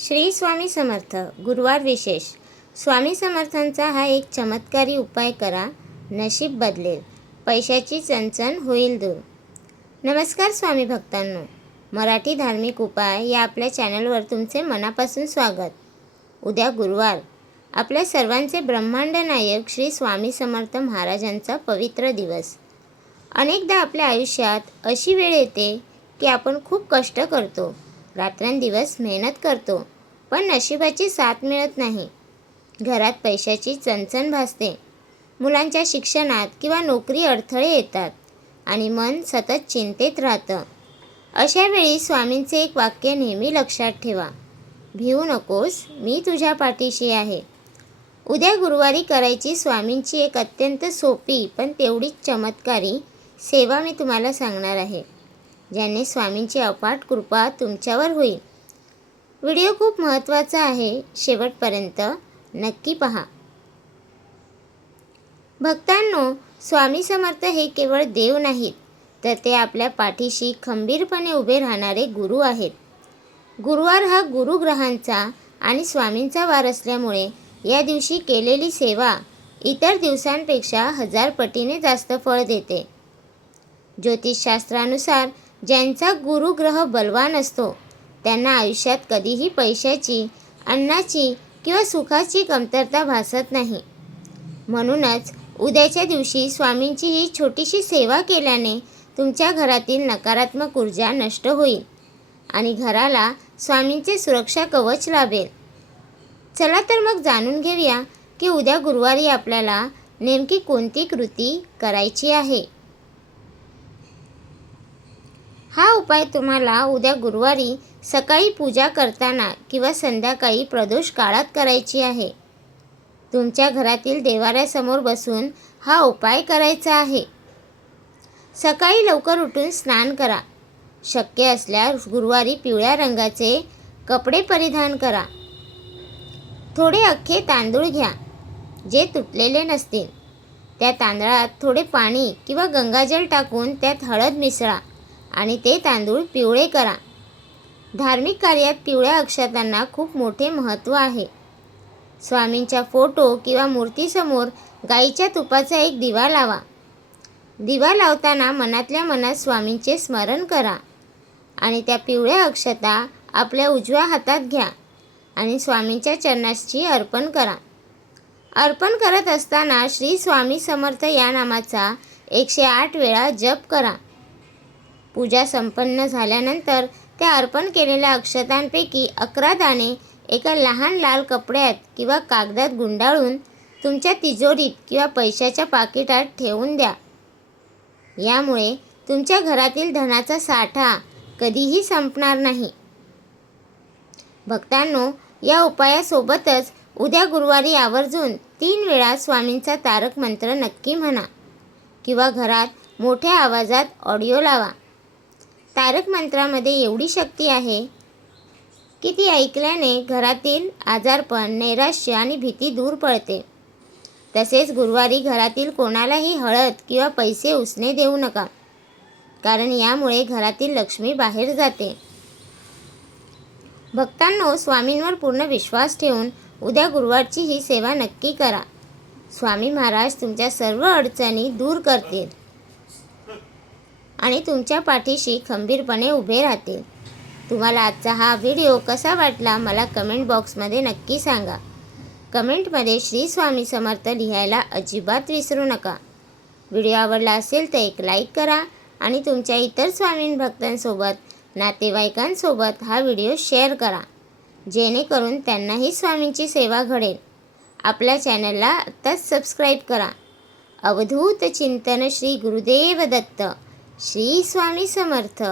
श्री स्वामी समर्थ गुरुवार विशेष. स्वामी समर्थांचा हा एक चमत्कारी उपाय करा, नशीब बदलेल, पैशाची चणचण होईल दूर. नमस्कार स्वामी भक्तांनो, मराठी धार्मिक उपाय या आपल्या चॅनलवर तुमचे मनापासून स्वागत. उद्या गुरुवार, आपल्या सर्वांचे ब्रह्मांड नायक श्री स्वामी समर्थ महाराजांचा पवित्र दिवस. अनेकदा आपल्या आयुष्यात अशी वेळ येते की आपण खूप कष्ट करतो, रात्रंदिवस मेहनत करतो, पण नशिबाची साथ मिळत नाही. घरात पैशाची चणचण भासते, मुलांच्या शिक्षणात किंवा नोकरी अडथळे येतात आणि मन सतत चिंतेत राहतं. अशा वेळी स्वामींचे एक वाक्य नेहमी लक्षात ठेवा, भिवू नकोस, मी तुझ्या पाठीशी आहे. उद्या गुरुवारी करायची स्वामींची एक अत्यंत सोपी पण तेवढीच चमत्कारी सेवा मी तुम्हाला सांगणार आहे, ज्याने स्वामींची अफाट कृपा तुमच्यावर होईल. व्हिडिओ खूप महत्त्वाचा आहे, शेवटपर्यंत नक्की पहा. भक्तांनो, स्वामी समर्थ हे केवळ देव नाहीत, तर ते आपल्या पाठीशी खंबीरपणे उभे राहणारे गुरु आहेत. गुरुवार हा गुरुग्रहांचा आणि स्वामींचा वार असल्यामुळे या दिवशी केलेली सेवा इतर दिवसांपेक्षा 1000 पटीने जास्त फळ देते. ज्योतिषशास्त्रानुसार ज्यांचा गुरुग्रह बलवान असतो त्यांना आयुष्यात कधीही पैशाची, अन्नाची किंवा सुखाची कमतरता भासत नाही. म्हणूनच उद्याच्या दिवशी स्वामींची ही छोटीशी सेवा केल्याने तुमच्या घरातील नकारात्मक ऊर्जा नष्ट होईल आणि घराला स्वामींचे सुरक्षा कवच लाभेल. चला तर मग जाणून घेऊया की उद्या गुरुवारी आपल्याला नेमकी कोणती कृती करायची आहे. हा उपाय तुम्हाला उद्या गुरुवारी सकाळी पूजा करताना किंवा संध्याकाळी प्रदोष काळात करायची आहे. तुमच्या घरातील देवाऱ्यासमोर बसून हा उपाय करायचा आहे. सकाळी लवकर उठून स्नान करा. शक्य असल्यास गुरुवारी पिवळ्या रंगाचे कपडे परिधान करा. थोडे अख्खे तांदूळ घ्या, जे तुटलेले नसतील. त्या तांदळात थोडे पाणी किंवा गंगाजल टाकून त्यात हळद मिसळा आणि ते तांदूळ पिवळे करा. धार्मिक कार्यात पिवळ्या अक्षतांना खूप मोठे महत्त्व आहे. स्वामींच्या फोटो किंवा मूर्तीसमोर गाईच्या तुपाचा एक दिवा लावा. दिवा लावताना मनातल्या मनात स्वामींचे स्मरण करा आणि त्या पिवळ्या अक्षता आपल्या उजव्या हातात घ्या आणि स्वामींच्या चरणाशी अर्पण करा. अर्पण करत असताना श्री स्वामी समर्थ या नामाचा 108 वेळा जप करा. पूजा संपन्न झाल्यानंतर त्या अर्पण केलेल्या अक्षतांपैकी 11 दाणे एका लहान लाल कपड्यात किंवा कागदात गुंडाळून तुमच्या तिजोरीत किंवा पैशाच्या पाकिटात ठेवून द्या. यामुळे तुमच्या घरातील धनाचा साठा कधीही संपणार नाही. भक्तांनो, या उपायासोबतच उद्या गुरुवारी आवर्जून 3 वेळा स्वामींचा तारक मंत्र नक्की म्हणा किंवा घरात मोठ्या आवाजात ऑडिओ लावा. तारक मंत्रामध्ये एवढी शक्ती आहे की ती ऐकल्याने घरातील आजारपण, नैराश्य आणि भीती दूर पळते. तसेच गुरुवारी घरातील कोणालाही हळद किंवा पैसे उसने देऊ नका, कारण यामुळे घरातील लक्ष्मी बाहेर जाते. भक्तांनो, स्वामींवर पूर्ण विश्वास ठेवून उद्या गुरुवारची ही सेवा नक्की करा. स्वामी महाराज तुमच्या सर्व अडचणी दूर करतील आणि तुमच्या पाठीशी खंबीरपणे उभे राहतील. तुम्हाला आजचा हा व्हिडिओ कसा वाटला मला कमेंट बॉक्समध्ये नक्की सांगा. कमेंटमध्ये श्री स्वामी समर्थ लिहायला अजिबात विसरू नका. व्हिडिओ आवडला असेल तर एक लाईक करा आणि तुमच्या इतर स्वामी भक्तांसोबत, नातेवाईकांसोबत हा व्हिडिओ शेअर करा, जेणेकरून त्यांनाही स्वामींची सेवा घडेल. आपल्या चॅनलला आत्ताच सबस्क्राईब करा. अवधूत चिंतन श्री गुरुदेव दत्त. श्री स्वामी समर्थ.